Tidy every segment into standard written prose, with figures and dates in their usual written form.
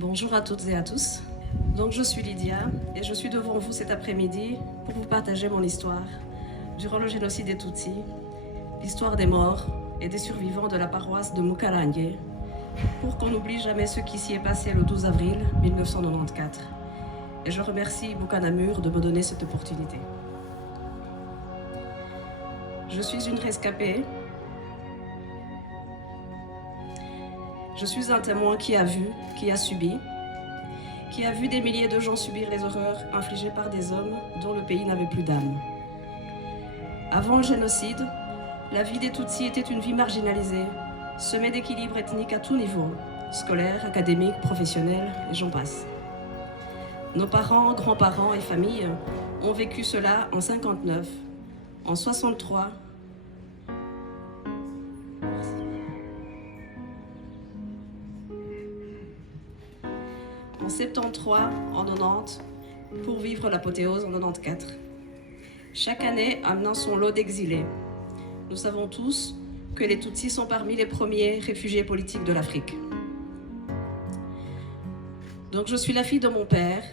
Bonjour à toutes et à tous. Donc je suis Lydia et je suis devant vous cet après-midi pour vous partager mon histoire durant le génocide des Tutsis, l'histoire des morts et des survivants de la paroisse de Mukarange, pour qu'on n'oublie jamais ce qui s'y est passé le 12 avril 1994. Et je remercie Bukanamur de me donner cette opportunité. Je suis une rescapée. Je suis un témoin qui a vu, qui a subi, qui a vu des milliers de gens subir les horreurs infligées par des hommes dont le pays n'avait plus d'âme. Avant le génocide, la vie des Tutsis était une vie marginalisée, semée d'équilibres ethniques à tout niveau, scolaire, académique, professionnel, et j'en passe. Nos parents, grands-parents et familles ont vécu cela en 59, en 63, en 73, en 90, pour vivre l'apothéose en 94. Chaque année amenant son lot d'exilés. Nous savons tous que les Tutsis sont parmi les premiers réfugiés politiques de l'Afrique. Donc je suis la fille de mon père.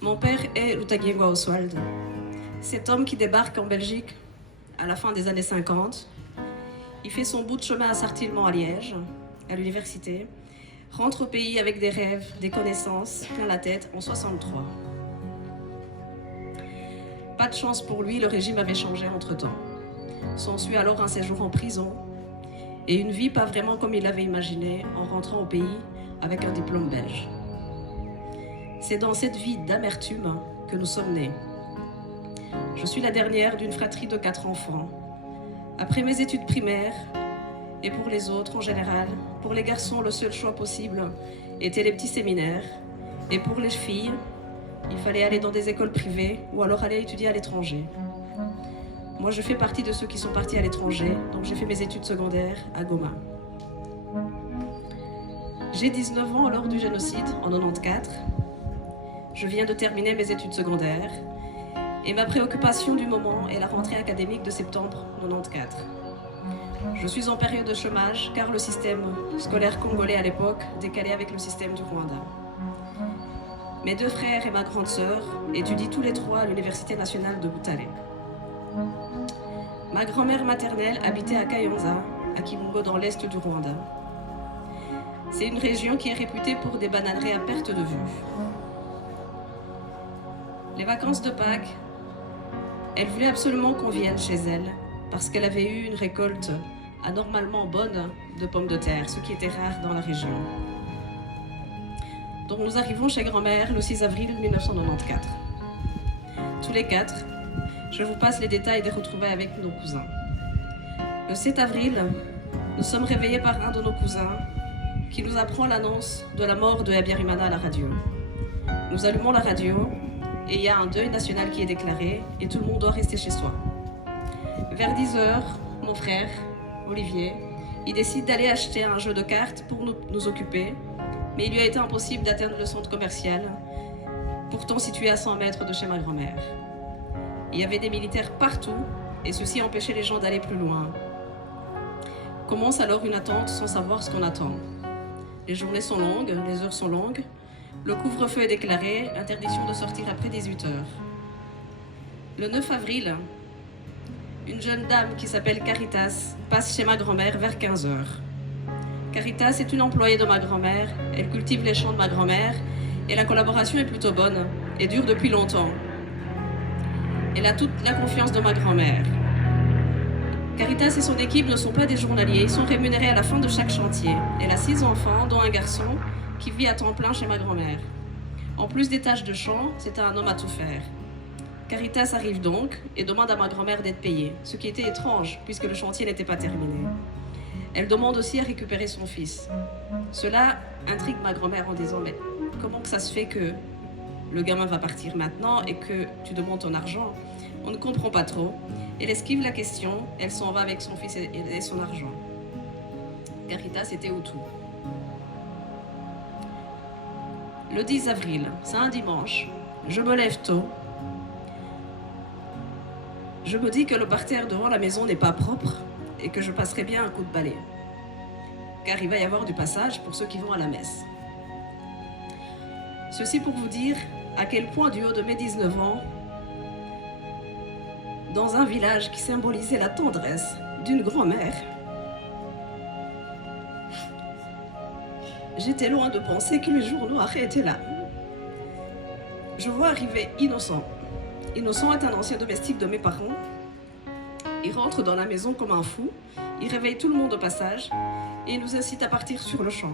Mon père est Lutagiengwa Oswald. Cet homme qui débarque en Belgique à la fin des années 50. Il fait son bout de chemin à Sartillement à Liège, à l'université, rentre au pays avec des rêves, des connaissances, plein la tête en 63. Pas de chance pour lui, le régime avait changé entre-temps. S'ensuit alors un séjour en prison et une vie pas vraiment comme il l'avait imaginé en rentrant au pays avec un diplôme belge. C'est dans cette vie d'amertume que nous sommes nés. Je suis la dernière d'une fratrie de 4 enfants. Après mes études primaires, et pour les autres en général, pour les garçons, le seul choix possible était les petits séminaires. Et pour les filles, il fallait aller dans des écoles privées ou alors aller étudier à l'étranger. Moi, je fais partie de ceux qui sont partis à l'étranger, donc j'ai fait mes études secondaires à Goma. J'ai 19 ans lors du génocide, en 94. Je viens de terminer mes études secondaires et ma préoccupation du moment est la rentrée académique de septembre 94. Je suis en période de chômage car le système scolaire congolais à l'époque décalait avec le système du Rwanda. Mes 2 frères et ma grande sœur étudient tous les 3 à l'Université nationale de Butare. Ma grand-mère maternelle habitait à Kayonza, à Kibungo dans l'est du Rwanda. C'est une région qui est réputée pour des bananeraies à perte de vue. Les vacances de Pâques, elle voulait absolument qu'on vienne chez elle parce qu'elle avait eu une récolte anormalement bonne de pommes de terre, ce qui était rare dans la région. Donc nous arrivons chez grand-mère le 6 avril 1994. Tous les 4, je vous passe les détails des retrouvailles avec nos cousins. Le 7 avril, nous sommes réveillés par un de nos cousins qui nous apprend l'annonce de la mort de Habyarimana à la radio. Nous allumons la radio et il y a un deuil national qui est déclaré et tout le monde doit rester chez soi. Vers 10h, mon frère, Olivier, il décide d'aller acheter un jeu de cartes pour nous occuper, mais il lui a été impossible d'atteindre le centre commercial, pourtant situé à 100 mètres de chez ma grand-mère. Il y avait des militaires partout et ceci empêchait les gens d'aller plus loin. Commence alors une attente sans savoir ce qu'on attend. Les journées sont longues, les heures sont longues, le couvre-feu est déclaré, interdiction de sortir après 18h. Le 9 avril, une jeune dame qui s'appelle Caritas passe chez ma grand-mère vers 15h. Caritas est une employée de ma grand-mère, elle cultive les champs de ma grand-mère et la collaboration est plutôt bonne et dure depuis longtemps. Elle a toute la confiance de ma grand-mère. Caritas et son équipe ne sont pas des journaliers, ils sont rémunérés à la fin de chaque chantier. Elle a 6 enfants, dont un garçon qui vit à temps plein chez ma grand-mère. En plus des tâches de champ, c'est un homme à tout faire. Caritas arrive donc et demande à ma grand-mère d'être payée, ce qui était étrange puisque le chantier n'était pas terminé. Elle demande aussi à récupérer son fils. Cela intrigue ma grand-mère en disant « Mais comment que ça se fait que le gamin va partir maintenant et que tu demandes ton argent ?» On ne comprend pas trop. Elle esquive la question, elle s'en va avec son fils et son argent. Caritas était au tout. Le 10 avril, c'est un dimanche, je me lève tôt. Je me dis que le parterre devant la maison n'est pas propre et que je passerai bien un coup de balai. Car il va y avoir du passage pour ceux qui vont à la messe. Ceci pour vous dire à quel point, du haut de mes 19 ans, dans un village qui symbolisait la tendresse d'une grand-mère, j'étais loin de penser que le jour noir était là. Je vois arriver Innocent. Innocent est un ancien domestique de mes parents. Il rentre dans la maison comme un fou, il réveille tout le monde au passage et il nous incite à partir sur le champ.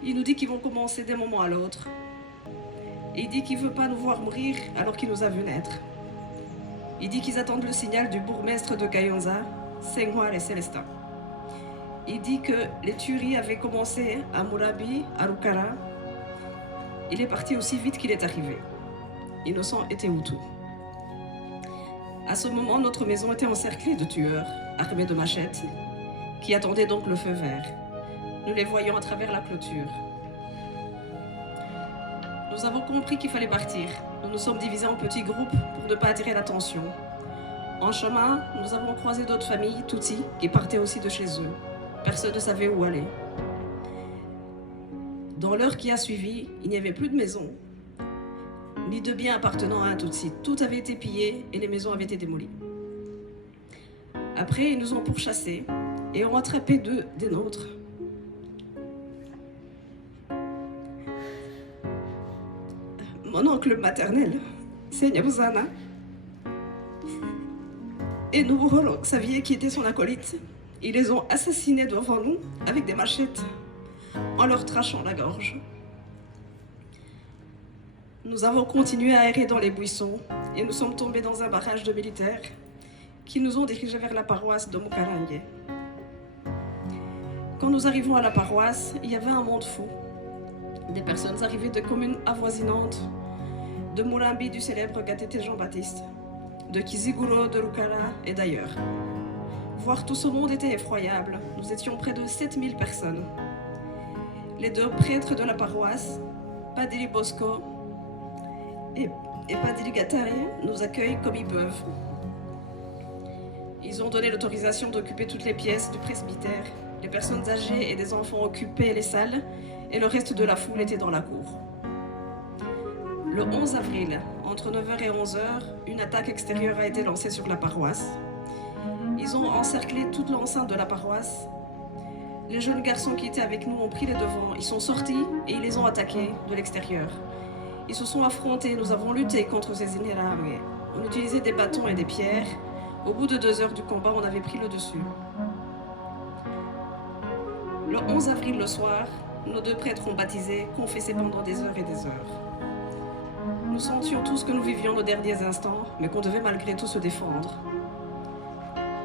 Il nous dit qu'ils vont commencer d'un moment à l'autre. Et il dit qu'il ne veut pas nous voir mourir alors qu'il nous a vu naître. Il dit qu'ils attendent le signal du bourgmestre de Kayonza, Senghor et Célestin. Il dit que les tueries avaient commencé à Mourabi, à Rukara. Il est parti aussi vite qu'il est arrivé. Innocent était Hutu. À ce moment, notre maison était encerclée de tueurs, armés de machettes, qui attendaient donc le feu vert. Nous les voyions à travers la clôture. Nous avons compris qu'il fallait partir. Nous nous sommes divisés en petits groupes pour ne pas attirer l'attention. En chemin, nous avons croisé d'autres familles, Tutsis, qui partaient aussi de chez eux. Personne ne savait où aller. Dans l'heure qui a suivi, il n'y avait plus de maison, ni de biens appartenant à un Tutsi. Tout avait été pillé et les maisons avaient été démolies. Après, ils nous ont pourchassés et ont attrapé deux des nôtres. Mon oncle maternel, c'est Nyabuzana, et Nubuholo, Xavier, qui était son acolyte. Ils les ont assassinés devant nous avec des machettes, en leur trachant la gorge. Nous avons continué à errer dans les buissons et nous sommes tombés dans un barrage de militaires qui nous ont dirigés vers la paroisse de Mukarangue. Quand nous arrivons à la paroisse, il y avait un monde fou. Des personnes arrivées de communes avoisinantes, de Murambi du célèbre Gatete Jean-Baptiste, de Kiziguro, de Rukara et d'ailleurs. Voir tout ce monde était effroyable. Nous étions près de 7000 personnes. Les deux prêtres de la paroisse, Padiri Bosco et Padiri Gatari, nous accueillent comme ils peuvent. Ils ont donné l'autorisation d'occuper toutes les pièces du presbytère. Les personnes âgées et des enfants occupaient les salles et le reste de la foule était dans la cour. Le 11 avril, entre 9h et 11h, une attaque extérieure a été lancée sur la paroisse. Ils ont encerclé toute l'enceinte de la paroisse. Les jeunes garçons qui étaient avec nous ont pris les devants. Ils sont sortis et ils les ont attaqués de l'extérieur. Ils se sont affrontés, nous avons lutté contre ces Inérams. On utilisait des bâtons et des pierres. Au bout de 2 heures du combat, on avait pris le dessus. Le 11 avril, le soir, nos deux prêtres ont baptisé, confessé pendant des heures et des heures. Nous sentions tous que nous vivions nos derniers instants, mais qu'on devait malgré tout se défendre.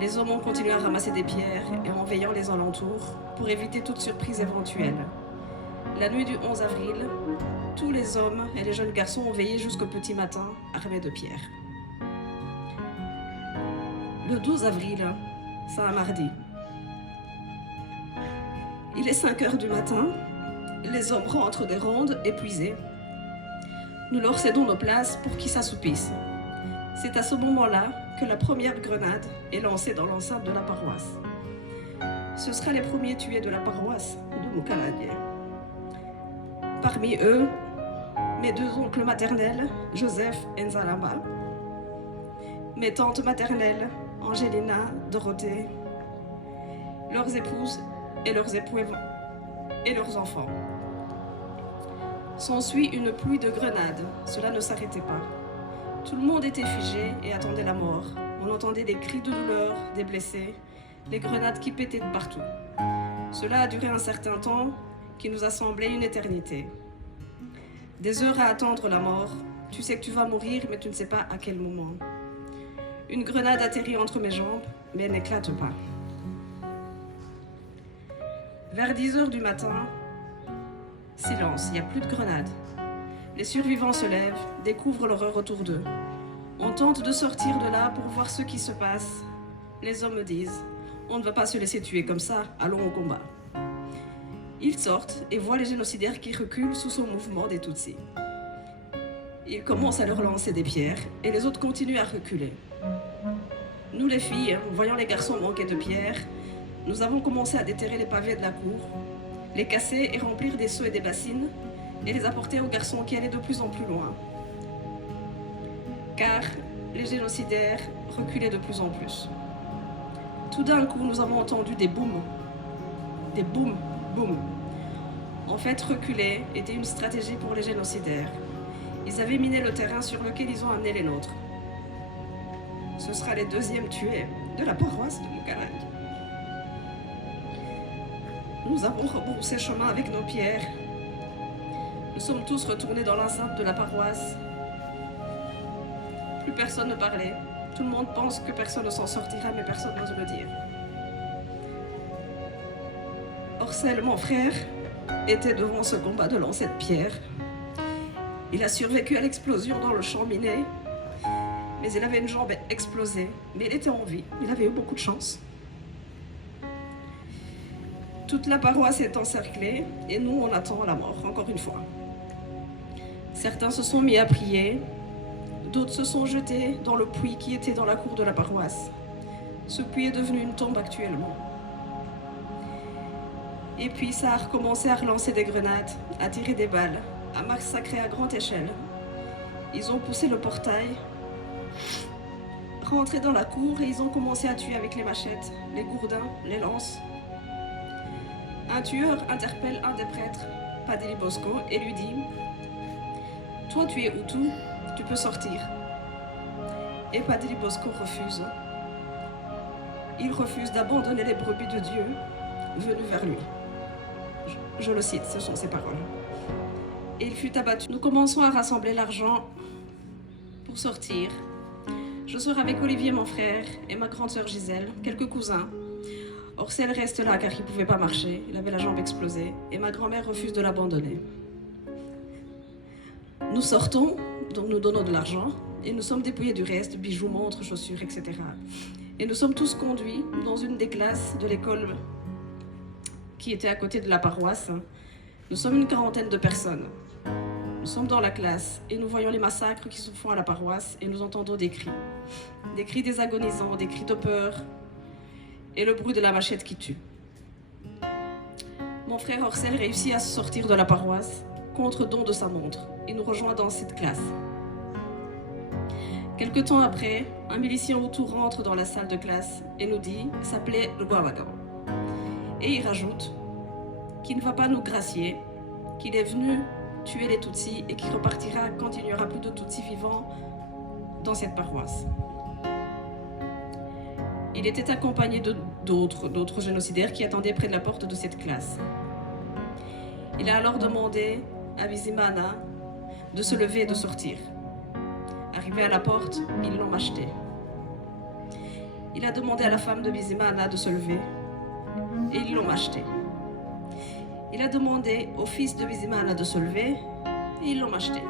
Les hommes ont continué à ramasser des pierres et en veillant les alentours pour éviter toute surprise éventuelle. La nuit du 11 avril, tous les hommes et les jeunes garçons ont veillé jusqu'au petit matin, armés de pierres. Le 12 avril, c'est un mardi. Il est 5h du matin, les hommes rentrent des rondes, épuisés. Nous leur cédons nos places pour qu'ils s'assoupissent. C'est à ce moment-là que la première grenade est lancée dans l'enceinte de la paroisse. Ce sera les premiers tués de la paroisse de Mukarangue. Parmi eux, mes deux oncles maternels, Joseph et Nzalamba, mes tantes maternelles, Angelina, Dorothée, leurs épouses et leurs époux et leurs enfants. S'ensuit une pluie de grenades, cela ne s'arrêtait pas. Tout le monde était figé et attendait la mort. On entendait des cris de douleur, des blessés, les grenades qui pétaient de partout. Cela a duré un certain temps qui nous a semblé une éternité. Des heures à attendre la mort, tu sais que tu vas mourir mais tu ne sais pas à quel moment. Une grenade atterrit entre mes jambes, mais elle n'éclate pas. Vers 10h du matin, silence, il n'y a plus de grenades. Les survivants se lèvent, découvrent l'horreur autour d'eux. On tente de sortir de là pour voir ce qui se passe. Les hommes me disent, on ne va pas se laisser tuer comme ça, allons au combat. Ils sortent et voient les génocidaires qui reculent sous son mouvement des Tutsis. Ils commencent à leur lancer des pierres et les autres continuent à reculer. Nous les filles, voyant les garçons manquer de pierres, nous avons commencé à déterrer les pavés de la cour, les casser et remplir des seaux et des bassines, et les apporter aux garçons qui allaient de plus en plus loin. Car les génocidaires reculaient de plus en plus. Tout d'un coup, nous avons entendu des boums. Des boum, boum. En fait, reculer était une stratégie pour les génocidaires. Ils avaient miné le terrain sur lequel ils ont amené les nôtres. Ce sera les deuxièmes tués de la paroisse de Mukalang. Nous avons rebroussé chemin avec nos pierres. Nous sommes tous retournés dans l'enceinte de la paroisse. Plus personne ne parlait. Tout le monde pense que personne ne s'en sortira, mais personne n'ose le dire. Orcel, mon frère, était devant ce combat de lancer de pierre. Il a survécu à l'explosion dans le champ miné, mais il avait une jambe explosée. Mais il était en vie, il avait eu beaucoup de chance. Toute la paroisse est encerclée et nous, on attend la mort, encore une fois. Certains se sont mis à prier, d'autres se sont jetés dans le puits qui était dans la cour de la paroisse. Ce puits est devenu une tombe actuellement. Et puis ça a recommencé à relancer des grenades, à tirer des balles, à massacrer à grande échelle. Ils ont poussé le portail, rentré dans la cour et ils ont commencé à tuer avec les machettes, les gourdins, les lances. Un tueur interpelle un des prêtres, Padre Bosco, et lui dit « Toi tu es Hutu, tu peux sortir. » Et Padre Bosco refuse. Il refuse d'abandonner les brebis de Dieu venues vers lui. Je le cite, ce sont ses paroles. Et il fut abattu. Nous commençons à rassembler l'argent pour sortir. Je sors avec Olivier, mon frère, et ma grande sœur Gisèle, quelques cousins. Orcel reste là car il ne pouvait pas marcher, il avait la jambe explosée, et ma grand-mère refuse de l'abandonner. Nous sortons, donc nous donnons de l'argent, et nous sommes dépouillés du reste, bijoux, montres, chaussures, etc. Et nous sommes tous conduits dans une des classes de l'école qui était à côté de la paroisse. Nous sommes une quarantaine de personnes. Nous sommes dans la classe et nous voyons les massacres qui se font à la paroisse et nous entendons des cris des agonisants, des cris de peur et le bruit de la machette qui tue. Mon frère Orcel réussit à sortir de la paroisse contre don de sa montre et nous rejoint dans cette classe. Quelque temps après, un milicien Hutu rentre dans la salle de classe et nous dit « s'appelait le Guavagan ». Et il rajoute qu'il ne va pas nous gracier, qu'il est venu tuer les Tutsis et qu'il repartira quand il n'y aura plus de Tutsis vivants dans cette paroisse. Il était accompagné d'autres génocidaires qui attendaient près de la porte de cette classe. Il a alors demandé à Bizimana de se lever et de sortir. Arrivé à la porte, ils l'ont acheté. Il a demandé à la femme de Bizimana de se lever et ils l'ont acheté. Il a demandé au fils de Bizimana de se lever et ils l'ont acheté.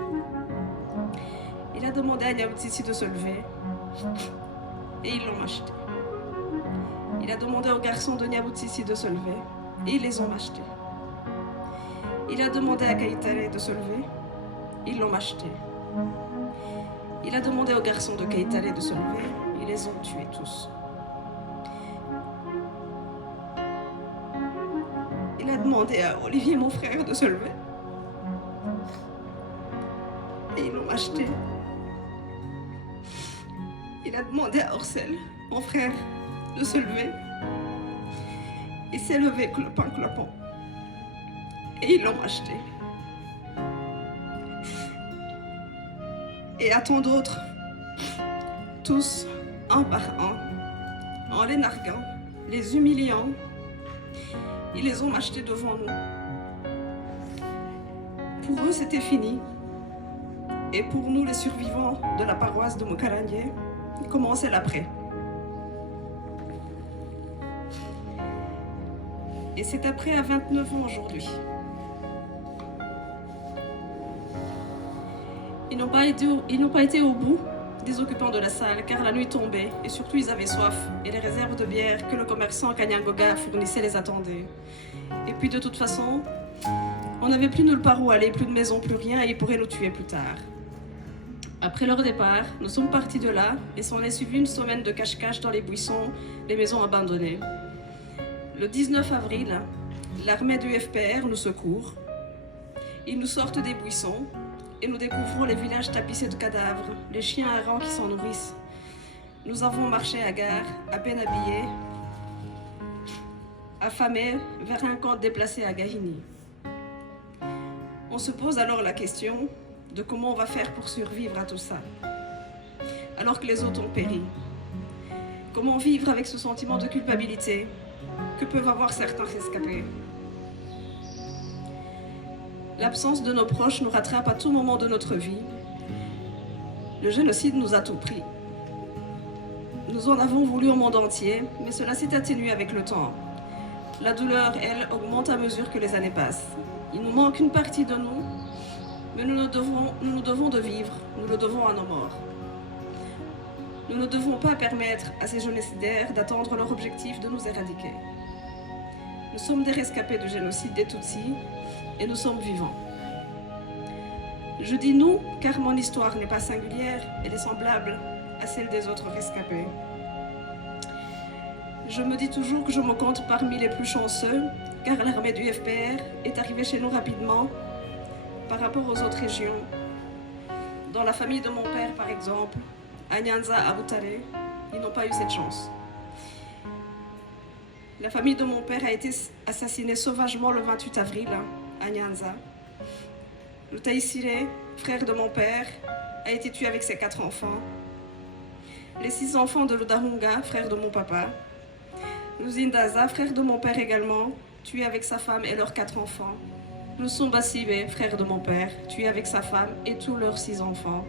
Il a demandé à Nyaboutisi de se lever et ils l'ont acheté. Il a demandé aux garçons de Nyaboutisi de se lever et ils les ont achetés. Il a demandé à Kaitale de se lever, ils l'ont acheté. Il a demandé aux garçons de Kaitale de se lever, ils les ont tués tous. Il a demandé à Olivier, mon frère, de se lever. Et ils l'ont acheté. Il a demandé à Orcel, mon frère, de se lever. Il s'est levé, clopin, clopant. Et ils l'ont acheté. Et à tant d'autres, tous, un par un, en les narguant, les humiliant, ils les ont achetés devant nous. Pour eux, c'était fini. Et pour nous, les survivants de la paroisse de Mukalang, il commençait l'après. Et cet après à 29 ans aujourd'hui. Ils n'ont pas été au bout des occupants de la salle car la nuit tombait et surtout ils avaient soif et les réserves de bière que le commerçant Kanyangoga fournissait les attendaient. Et puis de toute façon, on n'avait plus nulle part où aller, plus de maison, plus rien et ils pourraient nous tuer plus tard. Après leur départ, nous sommes partis de là et s'en est suivi une semaine de cache-cache dans les buissons, les maisons abandonnées. Le 19 avril, l'armée du FPR nous secourt Ils nous sortent des buissons et nous découvrons les villages tapissés de cadavres, les chiens errants qui s'en nourrissent. Nous avons marché à gare, à peine habillés, affamés, vers un camp déplacé à Gahini. On se pose alors la question de comment on va faire pour survivre à tout ça, alors que les autres ont péri. Comment vivre avec ce sentiment de culpabilité que peuvent avoir certains rescapés. L'absence de nos proches nous rattrape à tout moment de notre vie. Le génocide nous a tout pris. Nous en avons voulu au monde entier, mais cela s'est atténué avec le temps. La douleur, elle, augmente à mesure que les années passent. Il nous manque une partie de nous, mais nous nous devons de vivre, nous le devons à nos morts. Nous ne devons pas permettre à ces génocidaires d'atteindre leur objectif de nous éradiquer. Nous sommes des rescapés du génocide des Tutsis et nous sommes vivants. Je dis nous, car mon histoire n'est pas singulière, elle est semblable à celle des autres rescapés. Je me dis toujours que je me compte parmi les plus chanceux, car l'armée du FPR est arrivée chez nous rapidement par rapport aux autres régions. Dans la famille de mon père, par exemple, à Nyanza, à Butare, ils n'ont pas eu cette chance. La famille de mon père a été assassinée sauvagement le 28 avril à Nyanza. Le Taïsiré, frère de mon père, a été tué avec ses 4 enfants. Les 6 enfants de Ludahunga, frère de mon papa. Luzindaza, frère de mon père également, tué avec sa femme et leurs 4 enfants. Lusumba Sibe, frère de mon père, tué avec sa femme et tous leurs 6 enfants.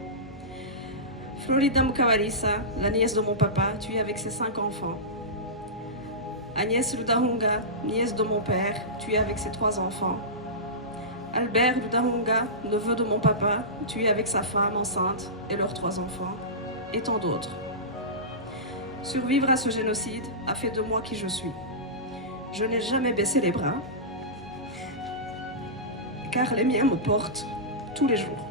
Florida Mukawarisa, la nièce de mon papa, tuée avec ses 5 enfants. Agnès Ludahunga, nièce de mon père, tuée avec ses 3 enfants. Albert Ludahunga, neveu de mon papa, tué avec sa femme enceinte et leurs 3 enfants, et tant d'autres. Survivre à ce génocide a fait de moi qui je suis. Je n'ai jamais baissé les bras, car les miens me portent tous les jours.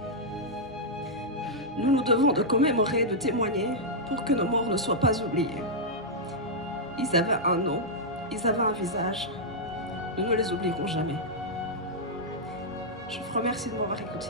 Nous nous devons de commémorer, de témoigner, pour que nos morts ne soient pas oubliés. Ils avaient un nom, ils avaient un visage. Nous ne les oublierons jamais. Je vous remercie de m'avoir écouté.